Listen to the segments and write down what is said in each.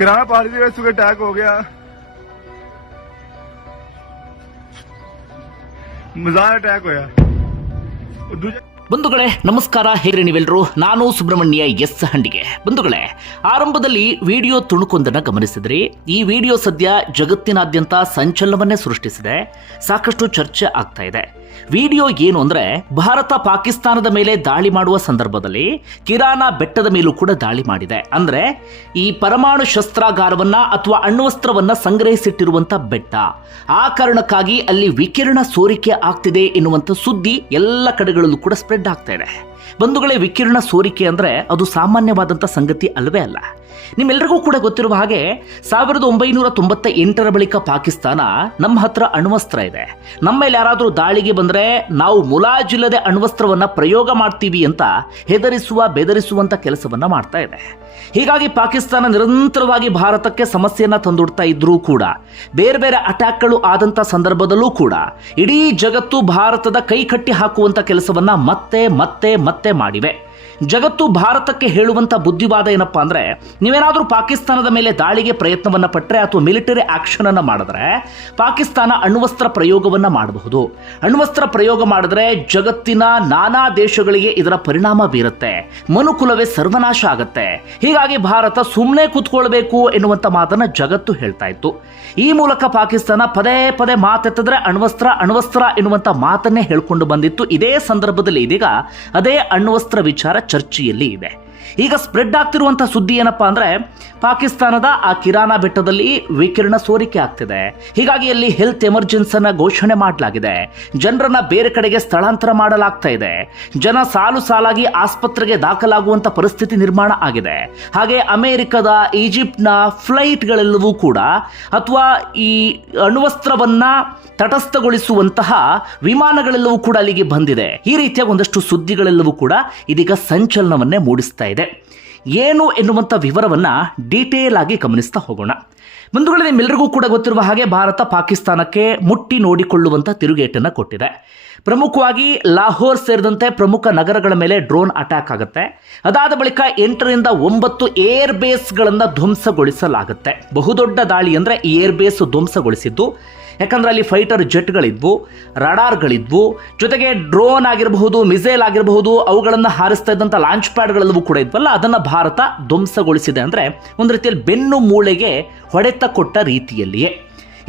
किराना party में सुबह attack हो गया। मज़ाक अटैक होया। दूजा ಬಂಧುಗಳೇ, ನಮಸ್ಕಾರ ಹೇಗ್ರಿ ನೀವೆಲ್ಲರೂ ನಾನು ಸುಬ್ರಹ್ಮಣ್ಯ ಎಸ್ ಹಂಡಿಗೆ. ಬಂಧುಗಳೇ, ಆರಂಭದಲ್ಲಿ ವಿಡಿಯೋ ತುಣುಕೊಂದನ್ನ ಗಮನಿಸಿದ್ರಿ. ಈ ವಿಡಿಯೋ ಸದ್ಯ ಜಗತ್ತಿನಾದ್ಯಂತ ಸಂಚಲನವನ್ನೇ ಸೃಷ್ಟಿಸಿದೆ. ಸಾಕಷ್ಟು ಚರ್ಚೆ ಆಗ್ತಾ ಇದೆ. ವಿಡಿಯೋ ಏನು ಅಂದ್ರೆ, ಭಾರತ ಪಾಕಿಸ್ತಾನದ ಮೇಲೆ ದಾಳಿ ಮಾಡುವ ಸಂದರ್ಭದಲ್ಲಿ ಕಿರಾನ ಬೆಟ್ಟದ ಮೇಲೂ ಕೂಡ ದಾಳಿ ಮಾಡಿದೆ. ಅಂದ್ರೆ, ಈ ಪರಮಾಣು ಶಸ್ತ್ರಾಗಾರವನ್ನ ಅಥವಾ ಅಣ್ವಸ್ತ್ರವನ್ನ ಸಂಗ್ರಹಿಸಿಟ್ಟಿರುವಂತ ಬೆಟ್ಟ. ಆ ಕಾರಣಕ್ಕಾಗಿ ಅಲ್ಲಿ ವಿಕಿರಣ ಸೋರಿಕೆ ಆಗ್ತಿದೆ ಎನ್ನುವಂತ ಸುದ್ದಿ ಎಲ್ಲ ಕಡೆಗಳಲ್ಲೂ ಕೂಡ ಸ್ಪ್ರೆಡ್ ಆಗ್ತಾ ಇದೆ ಬಂಧುಗಳೇ ವಿಕಿರಣ ಸೋರಿಕೆ ಅಂದ್ರೆ ಅದು ಸಾಮಾನ್ಯವಾದಂಥ ಸಂಗತಿ ಅಲ್ಲವೇ ಅಲ್ಲ. ನಿಮ್ಮೆಲ್ಲರಿಗೂ ಕೂಡ ಗೊತ್ತಿರುವ ಹಾಗೆ ಸಾವಿರದ ಒಂಬೈನೂರ ತೊಂಬತ್ತ ಎಂಟರ ಬಳಿಕ ಪಾಕಿಸ್ತಾನ ನಮ್ಮ ಹತ್ರ ಅಣ್ವಸ್ತ್ರ ಇದೆ. ನಮ್ಮ ಮೇಲೆ ಯಾರಾದರೂ ದಾಳಿಗೆ ಬಂದ್ರೆ ನಾವು ಮುಲಾಜಿಲ್ಲದೆ ಅಣ್ವಸ್ತ್ರವನ್ನು ಪ್ರಯೋಗ ಮಾಡ್ತೀವಿ ಅಂತ ಹೆದರಿಸುವ, ಬೆದರಿಸುವಂತ ಕೆಲಸವನ್ನ ಮಾಡ್ತಾ ಇದೆ. ಹೀಗಾಗಿ ಪಾಕಿಸ್ತಾನ ನಿರಂತರವಾಗಿ ಭಾರತಕ್ಕೆ ಸಮಸ್ಯೆಯನ್ನ ತಂದುಡ್ತಾ ಇದ್ರೂ ಕೂಡ, ಬೇರೆ ಬೇರೆ ಅಟ್ಯಾಕ್ಗಳು ಆದಂಥ ಸಂದರ್ಭದಲ್ಲೂ ಕೂಡ, ಇಡೀ ಜಗತ್ತು ಭಾರತದ ಕೈ ಕಟ್ಟಿ ಹಾಕುವಂತ ಕೆಲಸವನ್ನ ಮತ್ತೆ ಮತ್ತೆ ಮತ್ತೆ ಮಾಡಿವೆ. ಜಗತ್ತು ಭಾರತಕ್ಕೆ ಹೇಳುವಂತ ಬುದ್ಧಿವಾದ ಏನಪ್ಪಾ ಅಂದ್ರೆ, ನೀವೇನಾದ್ರೂ ಪಾಕಿಸ್ತಾನದ ಮೇಲೆ ದಾಳಿಗೆ ಪ್ರಯತ್ನವನ್ನ ಪಟ್ಟರೆ ಅಥವಾ ಮಿಲಿಟರಿ ಆಕ್ಷನ್ ಅನ್ನ ಮಾಡಿದ್ರೆ, ಪಾಕಿಸ್ತಾನ ಅಣ್ವಸ್ತ್ರ ಪ್ರಯೋಗವನ್ನ ಮಾಡಬಹುದು. ಅಣ್ವಸ್ತ್ರ ಪ್ರಯೋಗ ಮಾಡಿದ್ರೆ ಜಗತ್ತಿನ ನಾನಾ ದೇಶಗಳಿಗೆ ಇದರ ಪರಿಣಾಮ ಬೀರುತ್ತೆ. ಮನುಕುಲವೇ ಸರ್ವನಾಶ ಆಗುತ್ತೆ. ಹೀಗಾಗಿ ಭಾರತ ಸುಮ್ಮನೆ ಕೂತ್ಕೊಳ್ಬೇಕು ಎನ್ನುವಂತ ಮಾತನ್ನ ಜಗತ್ತು ಹೇಳ್ತಾ ಇತ್ತು. ಈ ಮೂಲಕ ಪಾಕಿಸ್ತಾನ ಪದೇ ಪದೇ ಮಾತೆತ್ತಿದ್ರೆ ಅಣ್ವಸ್ತ್ರ ಅಣ್ವಸ್ತ್ರ ಎನ್ನುವಂತ ಮಾತನ್ನೇ ಹೇಳ್ಕೊಂಡು ಬಂದಿತ್ತು. ಇದೇ ಸಂದರ್ಭದಲ್ಲಿ ಇದೀಗ ಅದೇ ಅಣ್ವಸ್ತ್ರ ವಿಚಾರ ಚರ್ಚೆಯಲ್ಲಿ ಇದೆ ಈಗ ಸ್ಪ್ರೆಡ್ ಆಗ್ತಿರುವಂತಹ ಸುದ್ದಿ ಏನಪ್ಪಾ ಅಂದ್ರೆ ಪಾಕಿಸ್ತಾನದ ಆ ಕಿರಾನ ಬೆಟ್ಟದಲ್ಲಿ ವಿಕಿರಣ ಸೋರಿಕೆ ಆಗ್ತಿದೆ. ಹೀಗಾಗಿ ಅಲ್ಲಿ ಹೆಲ್ತ್ ಎಮರ್ಜೆನ್ಸನ್ನ ಘೋಷಣೆ ಮಾಡಲಾಗಿದೆ. ಜನರನ್ನ ಬೇರೆ ಕಡೆಗೆ ಸ್ಥಳಾಂತರ ಮಾಡಲಾಗ್ತಾ ಇದೆ. ಜನ ಸಾಲು ಸಾಲಾಗಿ ಆಸ್ಪತ್ರೆಗೆ ದಾಖಲಾಗುವಂತ ಪರಿಸ್ಥಿತಿ ನಿರ್ಮಾಣ ಆಗಿದೆ. ಹಾಗೆ ಅಮೆರಿಕದ, ಈಜಿಪ್ಟ್ನ ಫ್ಲೈಟ್ಗಳೆಲ್ಲವೂ ಕೂಡ ಅಥವಾ ಈ ಅಣುವಸ್ತ್ರವನ್ನ ತಟಸ್ಥಗೊಳಿಸುವಂತಹ ವಿಮಾನಗಳೆಲ್ಲವೂ ಕೂಡ ಅಲ್ಲಿಗೆ ಬಂದಿದೆ. ಈ ರೀತಿಯ ಒಂದಷ್ಟು ಸುದ್ದಿಗಳೆಲ್ಲವೂ ಕೂಡ ಇದೀಗ ಸಂಚಲನವನ್ನೇ ಮೂಡಿಸ್ತಾ ಇದೆ. ಏನು ಎನ್ನುವಂಥ ವಿವರವನ್ನು ಡೀಟೇಲ್ ಆಗಿ ಗಮನಿಸ್ತಾ ಹೋಗೋಣ. ಬಂಧುಗಳೇ ನಿಮ್ಮೆಲ್ಲರಿಗೂ ಕೂಡ ಗೊತ್ತಿರುವ ಹಾಗೆ ಭಾರತ ಪಾಕಿಸ್ತಾನಕ್ಕೆ ಮುಟ್ಟಿ ನೋಡಿಕೊಳ್ಳುವಂಥ ತಿರುಗೇಟನ್ನು ಕೊಟ್ಟಿದೆ. ಪ್ರಮುಖವಾಗಿ ಲಾಹೋರ್ ಸೇರಿದಂತೆ ಪ್ರಮುಖ ನಗರಗಳ ಮೇಲೆ ಡ್ರೋನ್ ಅಟ್ಯಾಕ್ ಆಗುತ್ತೆ. ಅದಾದ ಬಳಿಕ ಎಂಟರಿಂದ ಒಂಬತ್ತು ಏರ್ ಬೇಸ್ಗಳನ್ನು ಧ್ವಂಸಗೊಳಿಸಲಾಗುತ್ತೆ. ಬಹುದೊಡ್ಡ ದಾಳಿ ಅಂದರೆ ಈ ಏರ್ ಬೇಸ್ ಧ್ವಂಸಗೊಳಿಸಿದ್ದು ಯಾಕಂದ್ರೆ ಅಲ್ಲಿ ಫೈಟರ್ ಜೆಟ್ಗಳಿದ್ವು ರಡಾರ್ಗಳಿದ್ವು ಜೊತೆಗೆ ಡ್ರೋನ್ ಆಗಿರಬಹುದು ಮಿಸೈಲ್ ಆಗಿರಬಹುದು, ಅವುಗಳನ್ನು ಹಾರಿಸ್ತಾ ಇದ್ದಂಥ ಲಾಂಚ್ ಪ್ಯಾಡ್ಗಳೆಲ್ಲವೂ ಕೂಡ ಇದ್ವಲ್ಲ, ಅದನ್ನು ಭಾರತ ಧ್ವಂಸಗೊಳಿಸಿದೆ ಅಂದರೆ ಒಂದು ರೀತಿಯಲ್ಲಿ ಬೆನ್ನು ಮೂಳೆಗೆ ಹೊಡೆತ ಕೊಟ್ಟ ರೀತಿಯಲ್ಲಿಯೇ.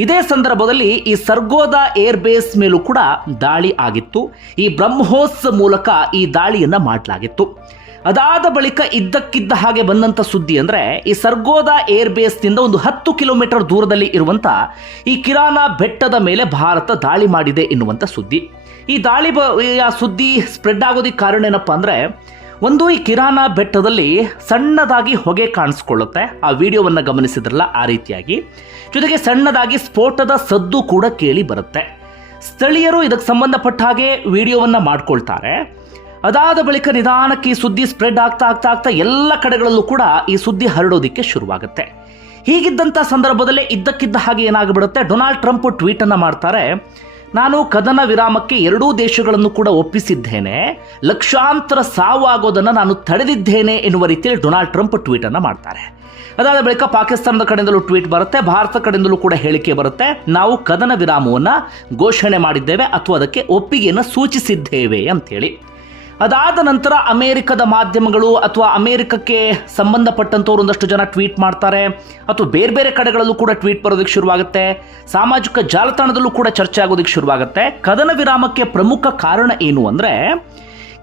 ಇದೇ ಸಂದರ್ಭದಲ್ಲಿ ಈ ಸರ್ಗೋದ ಏರ್ ಬೇಸ್ ಮೇಲೂ ಕೂಡ ದಾಳಿ ಆಗಿತ್ತು. ಈ ಬ್ರಹ್ಮೋಸ್ ಮೂಲಕ ಈ ದಾಳಿಯನ್ನ ಮಾಡಲಾಗಿತ್ತು. ಅದಾದ ಬಳಿಕ ಇದ್ದಕ್ಕಿದ್ದ ಹಾಗೆ ಬಂದಂತ ಸುದ್ದಿ ಅಂದ್ರೆ ಈ ಸರ್ಗೋದ ಏರ್ ಬೇಸ್ನಿಂದ ಒಂದು ಹತ್ತು ಕಿಲೋಮೀಟರ್ ದೂರದಲ್ಲಿ ಇರುವಂತ ಈ ಕಿರಾನಾ ಬೆಟ್ಟದ ಮೇಲೆ ಭಾರತ ದಾಳಿ ಮಾಡಿದೆ ಎನ್ನುವಂಥ ಸುದ್ದಿ. ಈ ದಾಳಿ ಬ ಸುದ್ದಿ ಸ್ಪ್ರೆಡ್ ಆಗೋದಕ್ಕೆ ಕಾರಣ ಏನಪ್ಪ ಅಂದ್ರೆ ಒಂದು ಈ ಕಿರಾನಾ ಬೆಟ್ಟದಲ್ಲಿ ಸಣ್ಣದಾಗಿ ಹೊಗೆ ಕಾಣಿಸ್ಕೊಳ್ಳುತ್ತೆ. ಆ ವಿಡಿಯೋವನ್ನು ಗಮನಿಸಿದ್ರಲ್ಲ ಆ ರೀತಿಯಾಗಿ. ಜೊತೆಗೆ ಸಣ್ಣದಾಗಿ ಸ್ಫೋಟದ ಸದ್ದು ಕೂಡ ಕೇಳಿ ಬರುತ್ತೆ. ಸ್ಥಳೀಯರು ಇದಕ್ಕೆ ಸಂಬಂಧಪಟ್ಟ ಹಾಗೆ ವಿಡಿಯೋವನ್ನ ಮಾಡ್ಕೊಳ್ತಾರೆ. ಅದಾದ ಬಳಿಕ ನಿಧಾನಕ್ಕೆ ಈ ಸುದ್ದಿ ಸ್ಪ್ರೆಡ್ ಆಗ್ತಾ ಆಗ್ತಾ ಆಗ್ತಾ ಎಲ್ಲ ಕಡೆಗಳಲ್ಲೂ ಕೂಡ ಈ ಸುದ್ದಿ ಹರಡೋದಿಕ್ಕೆ ಶುರುವಾಗುತ್ತೆ. ಹೀಗಿದ್ದಂಥ ಸಂದರ್ಭದಲ್ಲೇ ಇದ್ದಕ್ಕಿದ್ದ ಹಾಗೆ ಏನಾಗ್ಬಿಡುತ್ತೆ? ಡೊನಾಲ್ಡ್ ಟ್ರಂಪ್ ಟ್ವೀಟ್ ಅನ್ನ ಮಾಡ್ತಾರೆ. ನಾನು ಕದನ ವಿರಾಮಕ್ಕೆ ಎರಡೂ ದೇಶಗಳನ್ನು ಕೂಡ ಒಪ್ಪಿಸಿದ್ದೇನೆ. ಲಕ್ಷಾಂತರ ಸಾವಾಗೋದನ್ನು ನಾನು ತಡೆದಿದ್ದೇನೆ ಎನ್ನುವ ರೀತಿಯಲ್ಲಿ ಡೊನಾಲ್ಡ್ ಟ್ರಂಪ್ ಟ್ವೀಟ್ ಅನ್ನ ಮಾಡ್ತಾರೆ. ಅದಾದ ಬಳಿಕ ಪಾಕಿಸ್ತಾನದ ಕಡೆಯಿಂದಲೂ ಟ್ವೀಟ್ ಬರುತ್ತೆ. ಭಾರತ ಕಡೆಯಿಂದಲೂ ಕೂಡ ಹೇಳಿಕೆ ಬರುತ್ತೆ. ನಾವು ಕದನ ವಿರಾಮವನ್ನು ಘೋಷಣೆ ಮಾಡಿದ್ದೇವೆ ಅಥವಾ ಅದಕ್ಕೆ ಒಪ್ಪಿಗೆಯನ್ನು ಸೂಚಿಸಿದ್ದೇವೆ ಅಂತೇಳಿ. ಅದಾದ ನಂತರ ಅಮೆರಿಕದ ಮಾಧ್ಯಮಗಳು ಅಥವಾ ಅಮೆರಿಕಕ್ಕೆ ಸಂಬಂಧಪಟ್ಟಂಥವ್ರು ಒಂದಷ್ಟು ಜನ ಟ್ವೀಟ್ ಮಾಡ್ತಾರೆ. ಅಥವಾ ಬೇರೆ ಬೇರೆ ಕಡೆಗಳಲ್ಲೂ ಕೂಡ ಟ್ವೀಟ್ ಬರೋದಕ್ಕೆ ಶುರುವಾಗುತ್ತೆ. ಸಾಮಾಜಿಕ ಜಾಲತಾಣದಲ್ಲೂ ಕೂಡ ಚರ್ಚೆ ಆಗೋದಕ್ಕೆ ಶುರುವಾಗುತ್ತೆ. ಕದನ ವಿರಾಮಕ್ಕೆ ಪ್ರಮುಖ ಕಾರಣ ಏನು ಅಂದ್ರೆ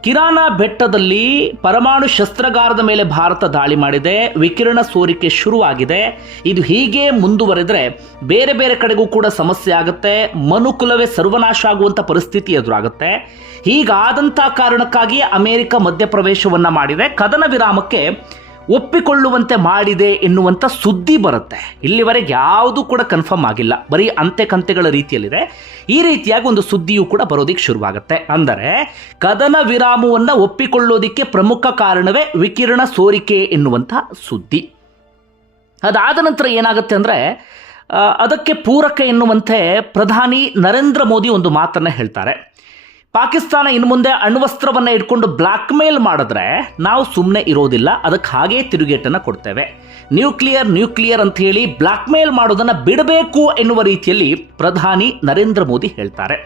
ಕಿರಾನ ಬೆಟ್ಟದಲ್ಲಿ ಪರಮಾಣು ಶಸ್ತ್ರಗಾರದ ಮೇಲೆ ಭಾರತ ದಾಳಿ ಮಾಡಿದೆ, ವಿಕಿರಣ ಸೋರಿಕೆ ಶುರುವಾಗಿದೆ. ಇದು ಹೀಗೆ ಮುಂದುವರೆದರೆ ಬೇರೆ ಬೇರೆ ಕಡೆಗೂ ಕೂಡ ಸಮಸ್ಯೆ ಆಗುತ್ತೆ, ಮನುಕುಲವೇ ಸರ್ವನಾಶ ಆಗುವಂಥ ಪರಿಸ್ಥಿತಿ ಎದುರಾಗುತ್ತೆ. ಹೀಗಾದಂಥ ಕಾರಣಕ್ಕಾಗಿ ಅಮೆರಿಕ ಮಧ್ಯಪ್ರವೇಶವನ್ನು ಮಾಡಿದೆ. ಕದನ ವಿರಾಮಕ್ಕೆ ಒಪ್ಪಿಕೊಳ್ಳುವಂತೆ ಮಾಡಿದೆ ಎನ್ನುವಂಥ ಸುದ್ದಿ ಬರುತ್ತೆ. ಇಲ್ಲಿವರೆಗೆ ಯಾವುದೂ ಕೂಡ ಕನ್ಫರ್ಮ್ ಆಗಿಲ್ಲ. ಬರೀ ಅಂತೆ ಕಂತೆಗಳ ರೀತಿಯಲ್ಲಿದೆ. ಈ ರೀತಿಯಾಗಿ ಒಂದು ಸುದ್ದಿಯೂ ಕೂಡ ಬರೋದಿಕ್ಕೆ ಶುರುವಾಗುತ್ತೆ. ಅಂದರೆ, ಕದನ ವಿರಾಮವನ್ನು ಒಪ್ಪಿಕೊಳ್ಳೋದಿಕ್ಕೆ ಪ್ರಮುಖ ಕಾರಣವೇ ವಿಕಿರಣ ಸೋರಿಕೆ ಎನ್ನುವಂಥ ಸುದ್ದಿ. ಅದಾದ ನಂತರ ಏನಾಗುತ್ತೆ ಅಂದರೆ ಅದಕ್ಕೆ ಪೂರಕ ಎನ್ನುವಂತೆ ಪ್ರಧಾನಿ ನರೇಂದ್ರ ಮೋದಿ ಒಂದು ಮಾತನ್ನು ಹೇಳ್ತಾರೆ. ಪಾಕಿಸ್ತಾನ ಇನ್ನು ಮುಂದೆ ಅಣ್ವಸ್ತ್ರವನ್ನು ಇಟ್ಕೊಂಡು ಬ್ಲ್ಯಾಕ್ ಮೇಲ್ ಮಾಡಿದ್ರೆ ನಾವು ಸುಮ್ಮನೆ ಇರೋದಿಲ್ಲ, ಅದಕ್ಕೆ ಹಾಗೇ ತಿರುಗೇಟನ್ನು ಕೊಡ್ತೇವೆ. ನ್ಯೂಕ್ಲಿಯರ್ ನ್ಯೂಕ್ಲಿಯರ್ ಅಂತ ಹೇಳಿ ಬ್ಲ್ಯಾಕ್ ಮೇಲ್ ಮಾಡೋದನ್ನು ಬಿಡಬೇಕು ಎನ್ನುವ ರೀತಿಯಲ್ಲಿ ಪ್ರಧಾನಿ ನರೇಂದ್ರ ಮೋದಿ ಹೇಳ್ತಾರೆ.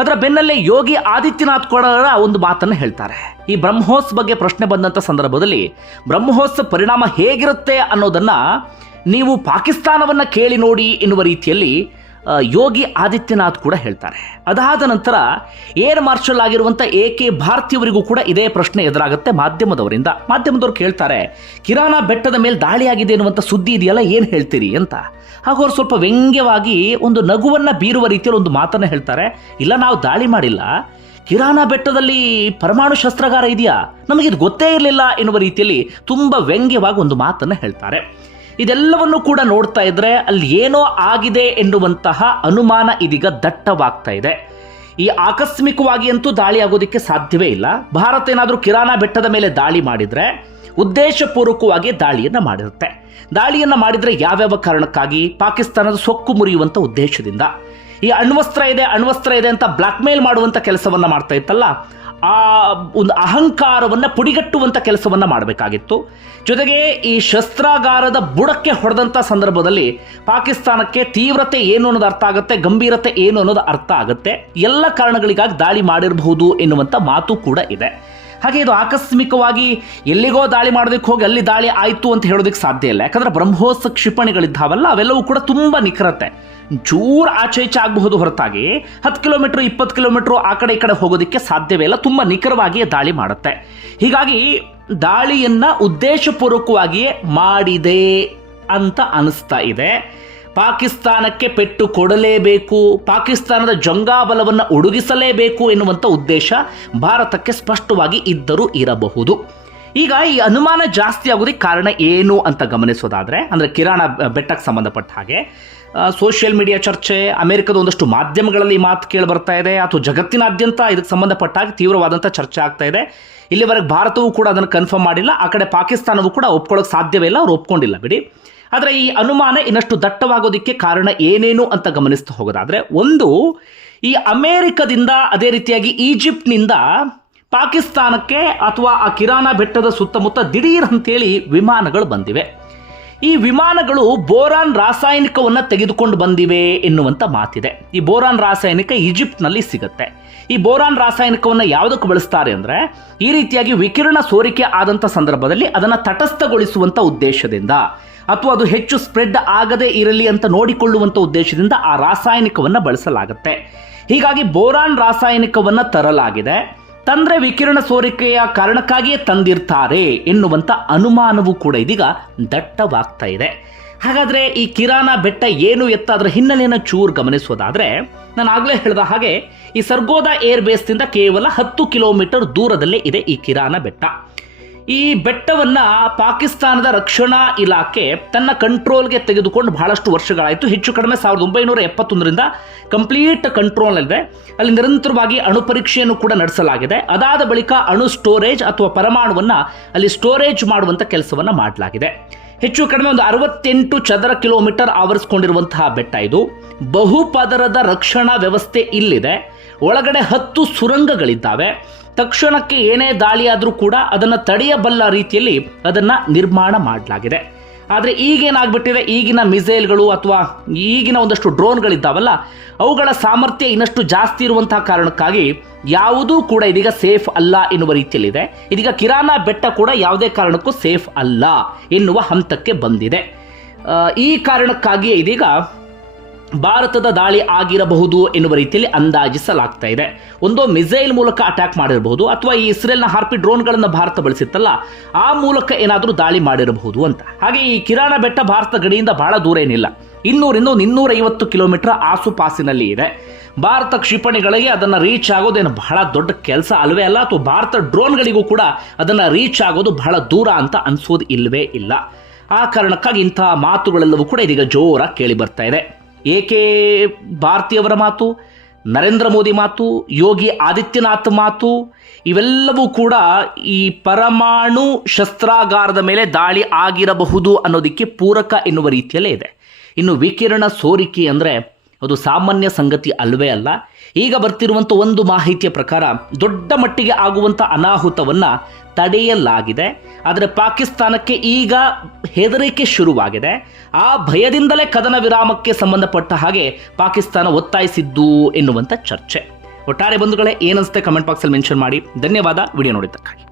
ಅದರ ಬೆನ್ನಲ್ಲೇ ಯೋಗಿ ಆದಿತ್ಯನಾಥ್ ಕೂಡ ಒಂದು ಮಾತನ್ನು ಹೇಳ್ತಾರೆ. ಈ ಬ್ರಹ್ಮೋಸ್ ಬಗ್ಗೆ ಪ್ರಶ್ನೆ ಬಂದಂಥ ಸಂದರ್ಭದಲ್ಲಿ ಬ್ರಹ್ಮೋಸ್ ಪರಿಣಾಮ ಹೇಗಿರುತ್ತೆ ಅನ್ನೋದನ್ನು ನೀವು ಪಾಕಿಸ್ತಾನವನ್ನು ಕೇಳಿ ನೋಡಿ ಎನ್ನುವ ರೀತಿಯಲ್ಲಿ ಯೋಗಿ ಆದಿತ್ಯನಾಥ್ ಕೂಡ ಹೇಳ್ತಾರೆ. ಅದಾದ ನಂತರ ಏರ್ ಮಾರ್ಷಲ್ ಆಗಿರುವಂಥ ಎ ಕೆ ಭಾರತಿಯವರಿಗೂ ಕೂಡ ಇದೇ ಪ್ರಶ್ನೆ ಎದುರಾಗುತ್ತೆ ಮಾಧ್ಯಮದವರಿಂದ. ಮಾಧ್ಯಮದವ್ರು ಕೇಳ್ತಾರೆ ಕಿರಾನ ಬೆಟ್ಟದ ಮೇಲೆ ದಾಳಿಯಾಗಿದೆ ಎನ್ನುವಂಥ ಸುದ್ದಿ ಇದೆಯಲ್ಲ, ಏನು ಹೇಳ್ತೀರಿ ಅಂತ. ಹಾಗೂ ಅವ್ರು ಸ್ವಲ್ಪ ವ್ಯಂಗ್ಯವಾಗಿ ಒಂದು ನಗುವನ್ನು ಬೀರುವ ರೀತಿಯಲ್ಲಿ ಒಂದು ಮಾತನ್ನು ಹೇಳ್ತಾರೆ, ಇಲ್ಲ ನಾವು ದಾಳಿ ಮಾಡಿಲ್ಲ ಕಿರಾನ ಬೆಟ್ಟದಲ್ಲಿ ಪರಮಾಣು ಶಸ್ತ್ರಾಗಾರ ಇದೆಯಾ? ನಮಗಿದು ಗೊತ್ತೇ ಇರಲಿಲ್ಲ ಎನ್ನುವ ರೀತಿಯಲ್ಲಿ ತುಂಬ ವ್ಯಂಗ್ಯವಾಗಿ ಒಂದು ಮಾತನ್ನು ಹೇಳ್ತಾರೆ. ಇದೆಲ್ಲವನ್ನು ಕೂಡ ನೋಡ್ತಾ ಇದ್ರೆ ಅಲ್ಲಿ ಏನೋ ಆಗಿದೆ ಎನ್ನುವಂತಹ ಅನುಮಾನ ಇದೀಗ ದಟ್ಟವಾಗ್ತಾ ಇದೆ. ಈ ಆಕಸ್ಮಿಕವಾಗಿ ಅಂತೂ ದಾಳಿ ಆಗೋದಕ್ಕೆ ಸಾಧ್ಯವೇ ಇಲ್ಲ. ಭಾರತ ಏನಾದರೂ ಕಿರಾನ ಬೆಟ್ಟದ ಮೇಲೆ ದಾಳಿ ಮಾಡಿದರೆ ಉದ್ದೇಶಪೂರ್ವಕವಾಗಿ ದಾಳಿಯನ್ನು ಮಾಡಿರುತ್ತೆ. ದಾಳಿಯನ್ನು ಮಾಡಿದರೆ ಯಾವ್ಯಾವ ಕಾರಣಕ್ಕಾಗಿ? ಪಾಕಿಸ್ತಾನದ ಸೊಕ್ಕು ಮುರಿಯುವಂಥ ಉದ್ದೇಶದಿಂದ. ಈ ಅಣ್ವಸ್ತ್ರ ಇದೆ ಅಣ್ವಸ್ತ್ರ ಇದೆ ಅಂತ ಬ್ಲಾಕ್ ಮೇಲ್ ಮಾಡುವಂಥ ಕೆಲಸವನ್ನು ಮಾಡ್ತಾ ಇತ್ತಲ್ಲ ಆ, ಒಂದು ಅಹಂಕಾರವನ್ನು ಪುಡಿಗಟ್ಟುವಂತ ಕೆಲಸವನ್ನ ಮಾಡಬೇಕಾಗಿತ್ತು. ಜೊತೆಗೆ ಈ ಶಸ್ತ್ರಾಗಾರದ ಬುಡಕ್ಕೆ ಹೊಡೆದಂಥ ಸಂದರ್ಭದಲ್ಲಿ ಪಾಕಿಸ್ತಾನಕ್ಕೆ ತೀವ್ರತೆ ಏನು ಅನ್ನೋದು ಅರ್ಥ ಆಗುತ್ತೆ, ಗಂಭೀರತೆ ಏನು ಅನ್ನೋದು ಅರ್ಥ ಆಗುತ್ತೆ. ಎಲ್ಲ ಕಾರಣಗಳಿಗಾಗಿ ದಾಳಿ ಮಾಡಿರಬಹುದು ಎನ್ನುವಂಥ ಮಾತು ಕೂಡ ಇದೆ. ಹಾಗೆ ಇದು ಆಕಸ್ಮಿಕವಾಗಿ ಎಲ್ಲಿಗೋ ದಾಳಿ ಮಾಡೋದಕ್ಕೆ ಹೋಗಿ ಅಲ್ಲಿ ದಾಳಿ ಆಯಿತು ಅಂತ ಹೇಳೋದಕ್ಕೆ ಸಾಧ್ಯ ಇಲ್ಲ. ಯಾಕಂದ್ರೆ ಬ್ರಹ್ಮೋಸ್ ಕ್ಷಿಪಣಿಗಳಿದ್ದಾವಲ್ಲ, ಅವೆಲ್ಲವೂ ಕೂಡ ತುಂಬ ನಿಖರತೆ. ಚೂರು ಆಚೆ ಈಚೆ ಆಗಬಹುದು ಹೊರತಾಗಿ ಹತ್ತು ಕಿಲೋಮೀಟರ್, ಇಪ್ಪತ್ತು ಕಿಲೋಮೀಟರ್ ಆ ಕಡೆ ಈ ಕಡೆ ಹೋಗೋದಕ್ಕೆ ಸಾಧ್ಯವೇ ಇಲ್ಲ. ತುಂಬ ನಿಖರವಾಗಿ ದಾಳಿ ಮಾಡುತ್ತೆ. ಹೀಗಾಗಿ ದಾಳಿಯನ್ನು ಉದ್ದೇಶಪೂರ್ವಕವಾಗಿಯೇ ಮಾಡಿದೆ ಅಂತ ಅನಿಸ್ತಾ ಇದೆ. ಪಾಕಿಸ್ತಾನಕ್ಕೆ ಪೆಟ್ಟು ಕೊಡಲೇಬೇಕು, ಪಾಕಿಸ್ತಾನದ ಜಂಗಾಬಲವನ್ನು ಉಡುಗಿಸಲೇಬೇಕು ಎನ್ನುವಂಥ ಉದ್ದೇಶ ಭಾರತಕ್ಕೆ ಸ್ಪಷ್ಟವಾಗಿ ಇದ್ದರೂ ಇರಬಹುದು. ಈಗ ಈ ಅನುಮಾನ ಜಾಸ್ತಿ ಆಗೋದಕ್ಕೆ ಕಾರಣ ಏನು ಅಂತ ಗಮನಿಸೋದಾದರೆ, ಅಂದರೆ ಕಿರಾಣ ಬೆಟ್ಟಕ್ಕೆ ಸಂಬಂಧಪಟ್ಟ ಹಾಗೆ ಸೋಷಿಯಲ್ ಮೀಡಿಯಾ ಚರ್ಚೆ, ಅಮೆರಿಕದ ಒಂದಷ್ಟು ಮಾಧ್ಯಮಗಳಲ್ಲಿ ಮಾತು ಕೇಳಿ ಬರ್ತಾ ಇದೆ, ಅಥವಾ ಜಗತ್ತಿನಾದ್ಯಂತ ಇದಕ್ಕೆ ಸಂಬಂಧಪಟ್ಟ ಹಾಗೆ ತೀವ್ರವಾದಂಥ ಚರ್ಚೆ ಆಗ್ತಾ ಇದೆ. ಇಲ್ಲಿವರೆಗೆ ಭಾರತವೂ ಕೂಡ ಅದನ್ನು ಕನ್ಫರ್ಮ್ ಮಾಡಿಲ್ಲ, ಆ ಕಡೆ ಪಾಕಿಸ್ತಾನವೂ ಕೂಡ ಒಪ್ಕೊಳ್ಳೋಕೆ ಸಾಧ್ಯವೇ ಇಲ್ಲ, ಅವ್ರು ಒಪ್ಕೊಂಡಿಲ್ಲ, ಬಿಡಿ. ಆದರೆ ಈ ಅನುಮಾನ ಇನ್ನಷ್ಟು ದಟ್ಟವಾಗೋದಕ್ಕೆ ಕಾರಣ ಏನೇನು ಅಂತ ಗಮನಿಸ್ತಾ ಹೋಗೋದಾದರೆ, ಒಂದು ಈ ಅಮೇರಿಕದಿಂದ ಅದೇ ರೀತಿಯಾಗಿ ಈಜಿಪ್ಟ್ನಿಂದ ಪಾಕಿಸ್ತಾನಕ್ಕೆ ಅಥವಾ ಆ ಕಿರಾನ ಬೆಟ್ಟದ ಸುತ್ತಮುತ್ತ ದಿಢೀರ್ ಅಂತೇಳಿ ವಿಮಾನಗಳು ಬಂದಿವೆ. ಈ ವಿಮಾನಗಳು ಬೋರಾನ್ ರಾಸಾಯನಿಕವನ್ನು ತೆಗೆದುಕೊಂಡು ಬಂದಿವೆ ಎನ್ನುವಂಥ ಮಾತಿದೆ. ಈ ಬೋರಾನ್ ರಾಸಾಯನಿಕ ಈಜಿಪ್ಟ್ನಲ್ಲಿ ಸಿಗುತ್ತೆ. ಈ ಬೋರಾನ್ ರಾಸಾಯನಿಕವನ್ನು ಯಾವುದಕ್ಕೆ ಬಳಸ್ತಾರೆ ಅಂದರೆ, ಈ ರೀತಿಯಾಗಿ ವಿಕಿರಣ ಸೋರಿಕೆ ಆದಂಥ ಸಂದರ್ಭದಲ್ಲಿ ಅದನ್ನು ತಟಸ್ಥಗೊಳಿಸುವಂಥ ಉದ್ದೇಶದಿಂದ ಅಥವಾ ಅದು ಹೆಚ್ಚು ಸ್ಪ್ರೆಡ್ ಆಗದೇ ಇರಲಿ ಅಂತ ನೋಡಿಕೊಳ್ಳುವಂಥ ಉದ್ದೇಶದಿಂದ ಆ ರಾಸಾಯನಿಕವನ್ನು ಬಳಸಲಾಗುತ್ತೆ. ಹೀಗಾಗಿ ಬೋರಾನ್ ರಾಸಾಯನಿಕವನ್ನು ತರಲಾಗಿದೆ. ತಂದ್ರೆ ವಿಕಿರಣ ಸೋರಿಕೆಯ ಕಾರಣಕ್ಕಾಗಿಯೇ ತಂದಿರ್ತಾರೆ ಎನ್ನುವಂಥ ಅನುಮಾನವೂ ಕೂಡ ಇದೀಗ ದಟ್ಟವಾಗ್ತಾ ಇದೆ. ಹಾಗಾದರೆ ಈ ಕಿರಾನ ಬೆಟ್ಟ ಏನು ಎತ್ತ ಅದರ ಹಿನ್ನೆಲೆಯನ್ನು ಚೂರು ಗಮನಿಸೋದಾದರೆ ನಾನು ಆಗಲೇ ಹೇಳಿದ ಹಾಗೆ ಈ ಸರ್ಗೋದ ಏರ್ ಬೇಸ್ನಿಂದ ಕೇವಲ ಹತ್ತು ಕಿಲೋಮೀಟರ್ ದೂರದಲ್ಲೇ ಇದೆ ಈ ಕಿರಾನ ಬೆಟ್ಟ. ಈ ಬೆಟ್ಟವನ್ನ ಪಾಕಿಸ್ತಾನದ ರಕ್ಷಣಾ ಇಲಾಖೆ ತನ್ನ ಕಂಟ್ರೋಲ್ಗೆ ತೆಗೆದುಕೊಂಡು ಬಹಳಷ್ಟು ವರ್ಷಗಳಾಯಿತು. ಹೆಚ್ಚು ಕಡಿಮೆ ಸಾವಿರದ ಒಂಬೈನೂರ ಎಪ್ಪತ್ತೊಂದರಿಂದ ಕಂಪ್ಲೀಟ್ ಕಂಟ್ರೋಲ್ನಲ್ಲಿದೆ. ಅಲ್ಲಿ ನಿರಂತರವಾಗಿ ಅಣು ಪರೀಕ್ಷೆಯನ್ನು ಕೂಡ ನಡೆಸಲಾಗಿದೆ. ಅದಾದ ಬಳಿಕ ಅಣು ಸ್ಟೋರೇಜ್ ಅಥವಾ ಪರಮಾಣುವನ್ನು ಅಲ್ಲಿ ಸ್ಟೋರೇಜ್ ಮಾಡುವಂಥ ಕೆಲಸವನ್ನು ಮಾಡಲಾಗಿದೆ. ಹೆಚ್ಚು ಕಡಿಮೆ ಒಂದು ಅರವತ್ತೆಂಟು ಚದರ ಕಿಲೋಮೀಟರ್ ಆವರಿಸಿಕೊಂಡಿರುವಂತಹ ಬೆಟ್ಟ ಇದು. ಬಹುಪದರದ ರಕ್ಷಣಾ ವ್ಯವಸ್ಥೆ ಇಲ್ಲಿದೆ. ಒಳಗಡೆ ಹತ್ತು ಸುರಂಗಗಳಿದ್ದಾವೆ. ತಕ್ಷಣಕ್ಕೆ ಏನೇ ದಾಳಿಯಾದರೂ ಕೂಡ ಅದನ್ನು ತಡೆಯಬಲ್ಲ ರೀತಿಯಲ್ಲಿ ಅದನ್ನು ನಿರ್ಮಾಣ ಮಾಡಲಾಗಿದೆ. ಆದರೆ ಈಗೇನಾಗ್ಬಿಟ್ಟಿದೆ? ಈಗಿನ ಮಿಸೈಲ್ಗಳು ಅಥವಾ ಈಗಿನ ಒಂದಷ್ಟು ಡ್ರೋನ್ಗಳಿದ್ದಾವಲ್ಲ, ಅವುಗಳ ಸಾಮರ್ಥ್ಯ ಇನ್ನಷ್ಟು ಜಾಸ್ತಿ ಇರುವಂತಹ ಕಾರಣಕ್ಕಾಗಿ ಯಾವುದೂ ಕೂಡ ಇದೀಗ ಸೇಫ್ ಅಲ್ಲ ಎನ್ನುವ ರೀತಿಯಲ್ಲಿದೆ. ಇದೀಗ ಕಿರಾನ ಬೆಟ್ಟ ಕೂಡ ಯಾವುದೇ ಕಾರಣಕ್ಕೂ ಸೇಫ್ ಅಲ್ಲ ಎನ್ನುವ ಹಂತಕ್ಕೆ ಬಂದಿದೆ. ಈ ಕಾರಣಕ್ಕಾಗಿಯೇ ಇದೀಗ ಭಾರತದ ದಾಳಿ ಆಗಿರಬಹುದು ಎನ್ನುವ ರೀತಿಯಲ್ಲಿ ಅಂದಾಜಿಸಲಾಗ್ತಾ ಇದೆ. ಒಂದು ಮಿಸೈಲ್ ಮೂಲಕ ಅಟ್ಯಾಕ್ ಮಾಡಿರಬಹುದು ಅಥವಾ ಈ ಇಸ್ರೇಲ್ನ ಹಾರ್ಪಿ ಡ್ರೋನ್ಗಳನ್ನು ಭಾರತ ಬಳಸಿತ್ತಲ್ಲ, ಆ ಮೂಲಕ ಏನಾದರೂ ದಾಳಿ ಮಾಡಿರಬಹುದು ಅಂತ. ಹಾಗೆ ಈ ಕಿರಾಣ ಬೆಟ್ಟ ಭಾರತ ಗಡಿಯಿಂದ ಬಹಳ ದೂರ ಏನಿಲ್ಲ. ಇನ್ನೂರಿಂದ ಇನ್ನೂರೈವತ್ತು ಕಿಲೋಮೀಟರ್ ಆಸುಪಾಸಿನಲ್ಲಿ ಇದೆ. ಭಾರತ ಕ್ಷಿಪಣಿಗಳಿಗೆ ಅದನ್ನು ರೀಚ್ ಆಗೋದೇನು ಬಹಳ ದೊಡ್ಡ ಕೆಲಸ ಅಲ್ಲವೇ ಅಲ್ಲ, ಅಥವಾ ಭಾರತ ಡ್ರೋನ್ಗಳಿಗೂ ಕೂಡ ಅದನ್ನು ರೀಚ್ ಆಗೋದು ಬಹಳ ದೂರ ಅಂತ ಅನ್ಸೋದು ಇಲ್ಲವೇ ಇಲ್ಲ. ಆ ಕಾರಣಕ್ಕಾಗಿ ಇಂತಹ ಮಾತುಗಳೆಲ್ಲವೂ ಕೂಡ ಇದೀಗ ಜೋರಾಗಿ ಕೇಳಿ ಬರ್ತಾ ಇದೆ. ಏಕೆ ಭಾರತೀಯವರ ಮಾತು, ನರೇಂದ್ರ ಮೋದಿ ಮಾತು, ಯೋಗಿ ಆದಿತ್ಯನಾಥ್ ಮಾತು, ಇವೆಲ್ಲವೂ ಕೂಡ ಈ ಪರಮಾಣು ಶಸ್ತ್ರಾಗಾರದ ಮೇಲೆ ದಾಳಿ ಆಗಿರಬಹುದು ಅನ್ನೋದಕ್ಕೆ ಪೂರಕ ಎನ್ನುವ ರೀತಿಯಲ್ಲೇ ಇದೆ. ಇನ್ನು ವಿಕಿರಣ ಸೋರಿಕೆ ಅಂದರೆ ಅದು ಸಾಮಾನ್ಯ ಸಂಗತಿ ಅಲ್ವೇ ಅಲ್ಲ. ಈಗ ಬರ್ತಿರುವಂಥ ಒಂದು ಮಾಹಿತಿಯ ಪ್ರಕಾರ ದೊಡ್ಡ ಮಟ್ಟಿಗೆ ಆಗುವಂಥ ಅನಾಹುತವನ್ನು ತಡೆಯಲಾಗಿದೆ. ಆದರೆ ಪಾಕಿಸ್ತಾನಕ್ಕೆ ಈಗ ಹೆದರಿಕೆ ಶುರುವಾಗಿದೆ. ಆ ಭಯದಿಂದಲೇ ಕದನ ವಿರಾಮಕ್ಕೆ ಸಂಬಂಧಪಟ್ಟ ಹಾಗೆ ಪಾಕಿಸ್ತಾನ ಒತ್ತಾಯಿಸಿದ್ದು ಎನ್ನುವಂಥ ಚರ್ಚೆ. ಒಟ್ಟಾರೆ ಬಂಧುಗಳೇ, ಏನನ್ಸುತ್ತೆ ಕಮೆಂಟ್ ಬಾಕ್ಸಲ್ಲಿ ಮೆನ್ಷನ್ ಮಾಡಿ. ಧನ್ಯವಾದ. ವಿಡಿಯೋ ನೋಡಿದ್ದಕ್ಕಾಗಿ.